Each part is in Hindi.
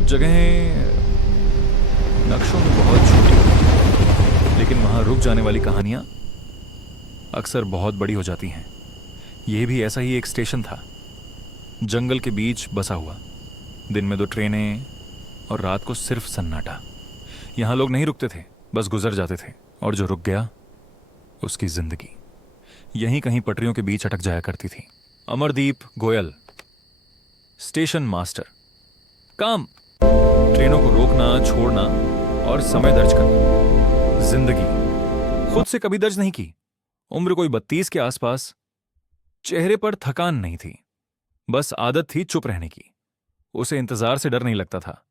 कुछ जगहें नक्शों में बहुत छोटी होती हैं, लेकिन वहां रुक जाने वाली कहानियां अक्सर बहुत बड़ी हो जाती हैं। यह भी ऐसा ही एक स्टेशन था, जंगल के बीच बसा हुआ। दिन में 2 ट्रेनें और रात को सिर्फ सन्नाटा। यहां लोग नहीं रुकते थे, बस गुजर जाते थे, और जो रुक गया उसकी जिंदगी यहीं कहीं पटरियों के बीच अटक जाया करती थी। Amardeep Goyal, station master. काम ट्रेनों को रोकना, छोड़ना और समय दर्ज करना। जिंदगी खुद से कभी दर्ज नहीं की। उम्र कोई 32 के आसपास। चेहरे पर थकान नहीं थी, बस आदत थी चुप रहने की। उसे इंतजार से डर नहीं लगता था,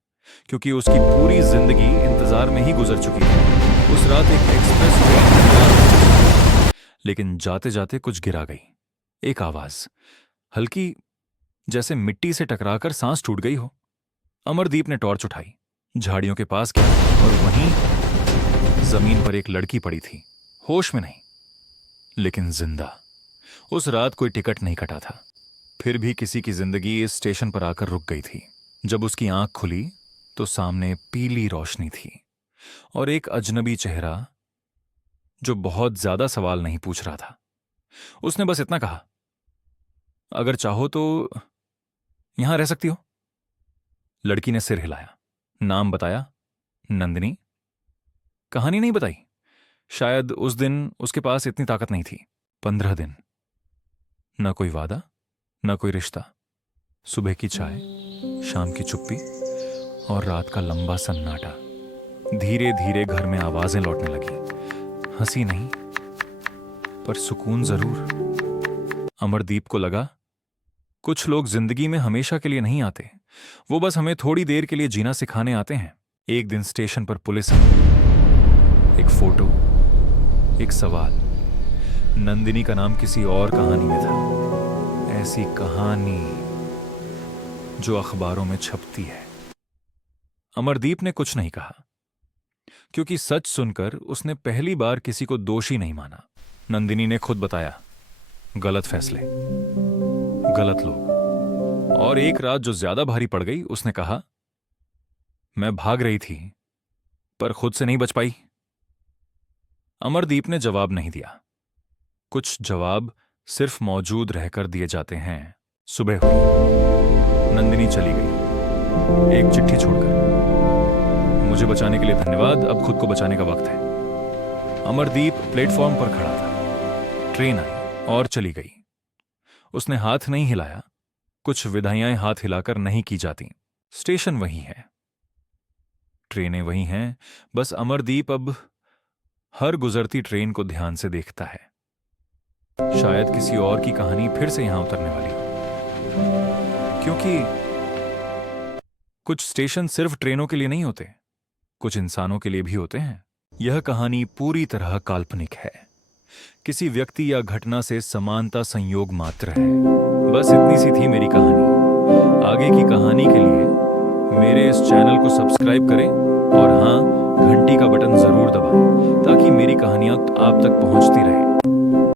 क्योंकि उसकी पूरी जिंदगी इंतजार में ही गुजर चुकी थी। उस रात एक एक्सप्रेस ट्रेन, लेकिन जाते जाते कुछ गिरा गई। एक आवाज, हल्की, जैसे मिट्टी से टकराकर सांस टूट गई हो। अमरदीप ने टॉर्च उठाई, झाड़ियों के पास गया, और वहीं जमीन पर एक लड़की पड़ी थी। होश में नहीं, लेकिन जिंदा। उस रात कोई टिकट नहीं कटा था, फिर भी किसी की जिंदगी इस स्टेशन पर आकर रुक गई थी। जब उसकी आंख खुली तो सामने पीली रोशनी थी और एक अजनबी चेहरा जो बहुत ज्यादा सवाल नहीं पूछ रहा था। उसने बस इतना कहा, अगर चाहो तो यहां रह सकती हो। लड़की ने सिर हिलाया, नाम बताया, नंदिनी। कहानी नहीं बताई। शायद उस दिन उसके पास इतनी ताकत नहीं थी। 15 दिन, न कोई वादा, न कोई रिश्ता। सुबह की चाय, शाम की चुप्पी और रात का लंबा सन्नाटा। धीरे धीरे घर में आवाजें लौटने लगी। हंसी नहीं, पर सुकून जरूर। अमरदीप को लगा, कुछ लोग जिंदगी में हमेशा के लिए नहीं आते, वो बस हमें थोड़ी देर के लिए जीना सिखाने आते हैं। एक दिन स्टेशन पर पुलिस आई, एक फोटो, एक सवाल। नंदिनी का नाम किसी और कहानी में था। ऐसी कहानी जो अखबारों में छपती है। अमरदीप ने कुछ नहीं कहा, क्योंकि सच सुनकर उसने पहली बार किसी को दोषी नहीं माना। नंदिनी ने खुद बताया, गलत फैसले, गलत लोग, और एक रात जो ज्यादा भारी पड़ गई। उसने कहा, मैं भाग रही थी पर खुद से नहीं बच पाई। अमरदीप ने जवाब नहीं दिया। कुछ जवाब सिर्फ मौजूद रहकर दिए जाते हैं। सुबह हुई, नंदिनी चली गई, एक चिट्ठी छोड़कर, मुझे बचाने के लिए धन्यवाद, अब खुद को बचाने का वक्त है। अमरदीप प्लेटफॉर्म पर खड़ा था। ट्रेन आई और चली गई। उसने हाथ नहीं हिलाया। कुछ विधाइयां हाथ हिलाकर नहीं की जाती। स्टेशन वही है, ट्रेनें वही हैं, बस अमरदीप अब हर गुजरती ट्रेन को ध्यान से देखता है। शायद किसी और की कहानी फिर से यहां उतरने वाली हो, क्योंकि कुछ स्टेशन सिर्फ ट्रेनों के लिए नहीं होते, कुछ इंसानों के लिए भी होते हैं। यह कहानी पूरी तरह काल्पनिक है, किसी व्यक्ति या घटना से समानता संयोग मात्र है। बस इतनी सी थी मेरी कहानी। आगे की कहानी के लिए मेरे इस चैनल को सब्सक्राइब करें, और हां, घंटी का बटन जरूर दबाएं, ताकि मेरी कहानियां आप तक पहुंचती रहें।